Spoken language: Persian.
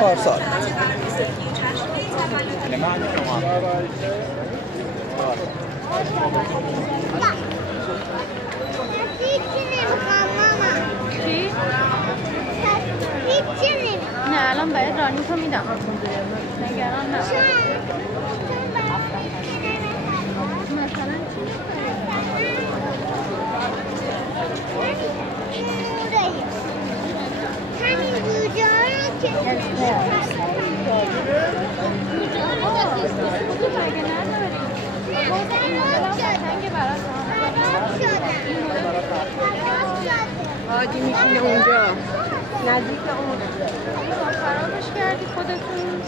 پارسال نه الان باید رانی تو میدم نگران نه مثلا همین گوجه رو که عادی میشینه اونجا نزدیک اون خرابش کردی خودتون